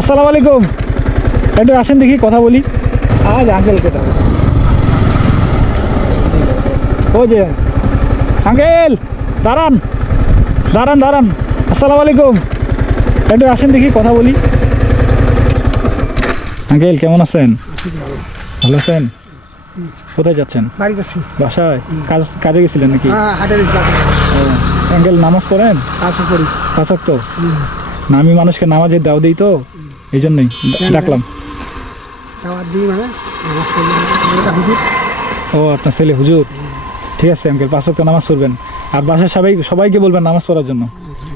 আসসালামু আলাইকুম। একটু আসেন দেখি কথা বলি। আজ আঙ্কেলকে দাও। ও যে আঙ্কেল, দাঁড়ান দাঁড়ান দাঁড়ান। আসসালামু আলাইকুম। একটু আসেন দেখি কথা বলি। আঙ্কেল কেমন আছেন? ভালো আছেন? কোথায় যাচ্ছেন? বাড়ি যাচ্ছি। বাসায় কাজে গেছিলেন নাকি? হাটের আঙ্কেল নামাজ পড়েন? করি। পাঁচ ওয়াক্ত? না, আমি মানুষকে নামাজের দাও দিই তো, এই জন্যই ডাকলাম। দাওয়াত দিই মানে নামাজ পড়ি, এটা হুজুর। ও আপনার ছেলে হুজুর? ঠিক আছে আঙ্কেল, পাঁচ ওয়াক্ত নামাজ পড়বেন। আর বাসায় সবাইকে বলবেন নামাজ পড়ার জন্য।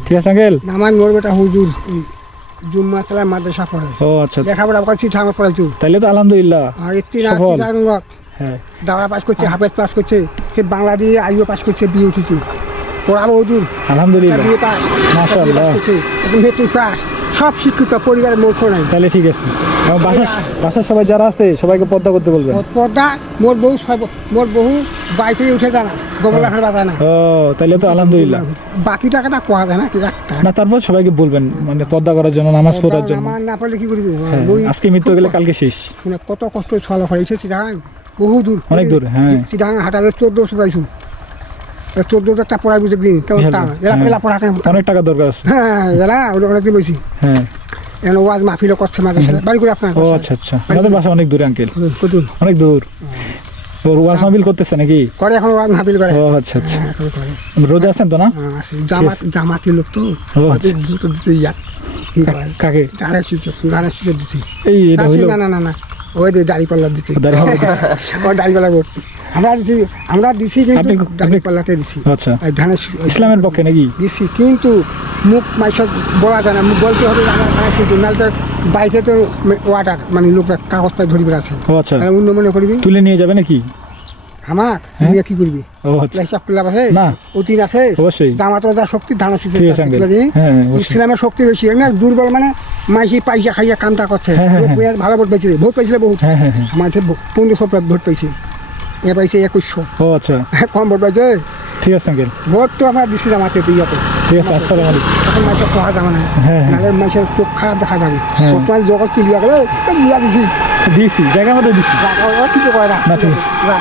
ঠিক আছে আঙ্কেল? নামাজ মোর বেটা হুজুর জুম্মা চালায় মাদ্রাসা পড়ে। ও আচ্ছা, লেখাপড়া করছি ঠাকুর পড়াইছু। তাইলে তো আলহামদুলিল্লাহ। সফল। হ্যাঁ, দাওয়া পাস করছে, হাফেজ পাস করছে, সে বাংলা দিয়ে আইও পাস করছে, বিয়ে উঠেছে। পড়াবো হুজুর আলহামদুলিল্লাহ, বিয়ে পাস, মাশাআল্লাহ। এখন তুই পাস, সব শিক্ষিত, পরিবারের মূর্খ নাই। তাহলে ঠিক আছে। এবং বাসার সবাই যারা আছে সবাইকে পর্দা করতে বলবেন। পর্দা মোর বহু বাড়িতে উঠে যায় না, গোবলা ঘর বাজায় না। ও তাইলে তো আলহামদুলিল্লাহ। বাকি টাকাটা কোয়া যায় না কি একটা না, তারপর সবাইকে বলবেন মানে পর্দা করার জন্য, নামাজ পড়ার জন্য। নামাজ না পড়লে কি করবি? হ্যাঁ, আজকে মৃত্যু গেলে কালকে শেষ। শুনে কত কষ্ট ছলা হয়েছে চিটাগাং, বহু দূর, অনেক দূর। হ্যাঁ, চিটাগাং হাটাতে 1400 পাইছু। 1400 পড়াই বুঝে দিন কেমন এলা পড়া কেন? অনেক টাকা দরকার আছে। হ্যাঁ এলা অনেকদিন বলছি। হ্যাঁ, এখন ওয়াজ মাহফিলও করছে মাঝে সাথে। বাড়ি করে আপনার? ও আচ্ছা আচ্ছা, আমাদের বাসা অনেক দূরে আঙ্কেল, কদুর অনেক দূর। ওর ওয়াজ মাহফিল করতেছে নাকি? করে, এখন ওয়াজ মাহফিল করে। ও আচ্ছা আচ্ছা, হ্যাঁ, করে। রোজা আছেন তো না? জামাতি লোক তো ও আচ্ছা। দুটো দিতে ইয়াত কি করে কাকে? গানের সুযোগ দিচ্ছি। এই এটা হইলো না ওই যে দাড়ি পাল্লা দিচ্ছি। দাঁড়িয়ে। ও দাড়ি পাল্লা ভোট আমরা দিছি, আপনি কিন্তু দাড়ি পাল্লাতে দিছি। আচ্ছা, আর ধানের ইসলামের পক্ষে নাকি? দিছি, কিন্তু মুখ মাইসব বলা যায় না, মুখ বলতে হবে আমার ধানের সুযোগ, নাহলে তো বাইরে তো ওয়াটার মানে লোকরা কাগজ পায় ধরিবে আছে। ও আচ্ছা, অন্য মনে করবি তুলে নিয়ে যাবে নাকি? আমার হ্যাঁ? নিয়ে কি করবি? ও আচ্ছা, হিসাব করলাম আছে না অতীন আছে, অবশ্যই। জামাত যা শক্তি ধানের সুযোগ ঠিক আছে আঙ্কেল। হ্যাঁ অবশ্যই। ইসলামের শক্তি বেশি না, দুর্বল মানে মাইসি পয়সা খাইয়া কামটা করছে। হ্যাঁ, হ্যাঁ, হ্যাঁ। ভালো ভোট পাইছিল, ভোট পাইছিল বহুত। হ্যাঁ হ্যাঁ হ্যাঁ, আমার 1500 ভোট পাইছে, এ পাইছে 2100। ও আচ্ছা, কম ভোট পাইছে। ঠিক আছে আঙ্কেল, ভোট তো আমরা দিছি জামাতে ইয়াতে। ঠিক আছে। আসসালামু আলাইকুম। এখন মাইসের পড়া যাবে না, হ্যাঁ, হ্যাঁ। নাহলে মাইসের চোখ খারাপ দেখা যাবে। হ্যাঁ। বর্তমান জগৎ চলিয়া গেলে দিয়া দিছি, দিয়েছি, জায়গা মতো দিছি। কিছু করে না, ঠিক আছে। না।